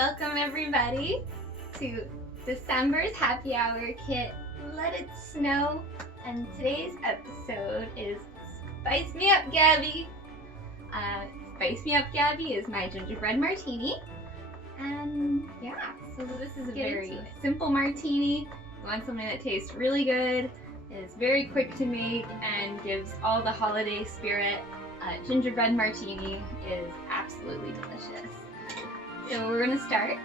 Welcome everybody to December's happy hour kit, Let It Snow, and today's episode is Spice Me Up Gabbi. Spice Me Up Gabbi is my gingerbread martini, and yeah, so this is a very simple martini. You want something that tastes really good, is very quick to make, and gives all the holiday spirit. Gingerbread martini is absolutely delicious. So we're going to start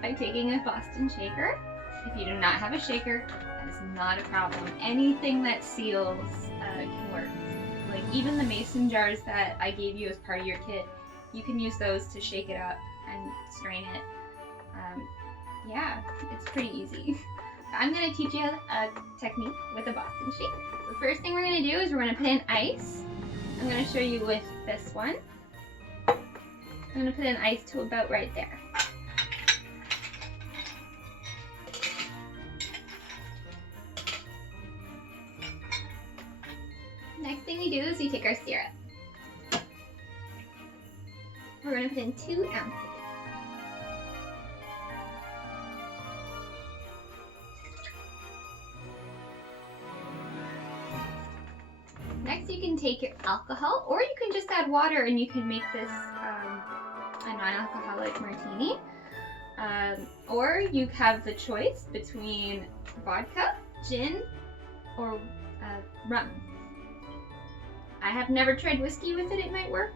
by taking a Boston shaker. If you do not have a shaker, that is not a problem. Anything that seals can work. Like even the mason jars that I gave you as part of your kit, you can use those to shake it up and strain it. Yeah, it's pretty easy. I'm going to teach you a technique with a Boston shaker. So the first thing we're going to do is we're going to put in ice. I'm going to show you with this one. I'm going to put in ice to about right there. Next thing we do is we take our syrup. We're going to put in 2 ounces. Next you can take your alcohol, or you can just add water and you can make this a non-alcoholic martini. Or you have the choice between vodka, gin, or rum. I have never tried whiskey with it, it might work.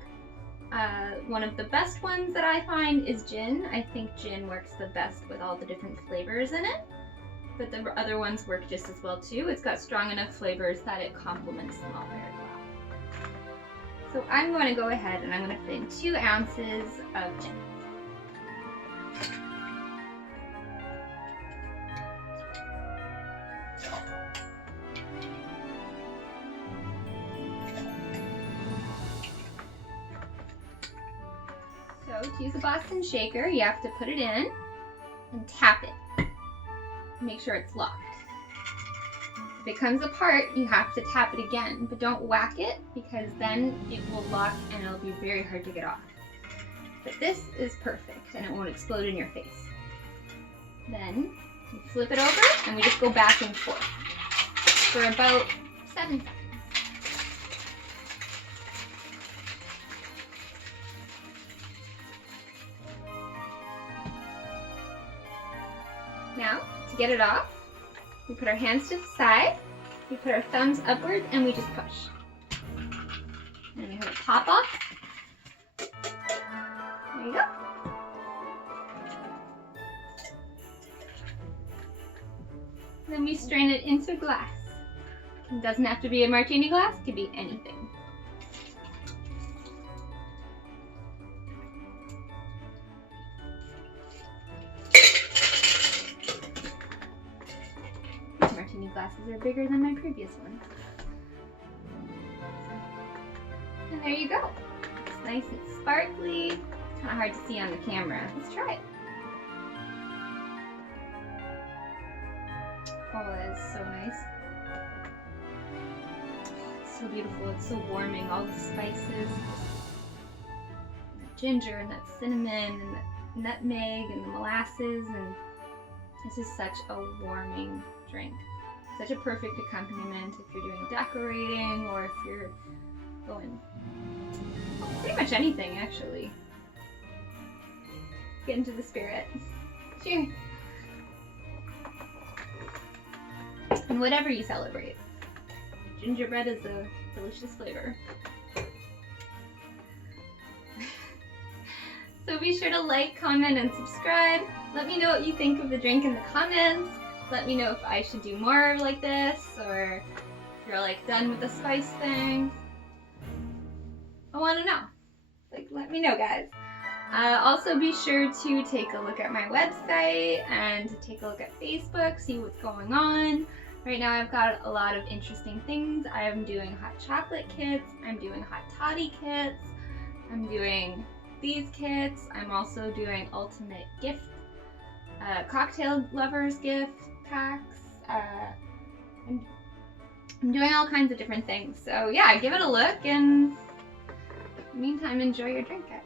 One of the best ones that I find is gin. I think gin works the best with all the different flavors in it. But the other ones work just as well too. It's got strong enough flavors that it complements them all very well. So I'm going to go ahead and I'm going to put in 2 ounces of gin. So to use a Boston shaker, you have to put it in and tap it. Make sure it's locked. If it comes apart, you have to tap it again, but don't whack it because then it will lock and it'll be very hard to get off. But this is perfect and it won't explode in your face. Then you flip it over and we just go back and forth for about 7 seconds. Now, to get it off, we put our hands to the side, we put our thumbs upward, and we just push. And we have it pop off. There you go. Then we strain it into a glass. It doesn't have to be a martini glass, it could be anything. Martini glasses are bigger than my previous one. And there you go. It's nice and sparkly. It's kind of hard to see on the camera. Let's try it. Oh, that is so nice. It's so beautiful. It's so warming. All the spices. That ginger and that cinnamon and that nutmeg and the molasses, and this is such a warming drink. Such a perfect accompaniment if you're doing decorating or if you're going pretty much anything actually. Get into the spirit. Cheers! And whatever you celebrate. Gingerbread is a delicious flavor. So be sure to like, comment, and subscribe. Let me know what you think of the drink in the comments. Let me know if I should do more like this, or if you're like done with the spice thing. I want to know. Like, let me know, guys. Also be sure to take a look at my website and to take a look at Facebook, see what's going on. Right now I've got a lot of interesting things. I am doing hot chocolate kits, I'm doing hot toddy kits, I'm doing these kits, I'm also doing ultimate gift, cocktail lovers gift packs. I'm doing all kinds of different things. So yeah, give it a look, and in the meantime, enjoy your drink, guys.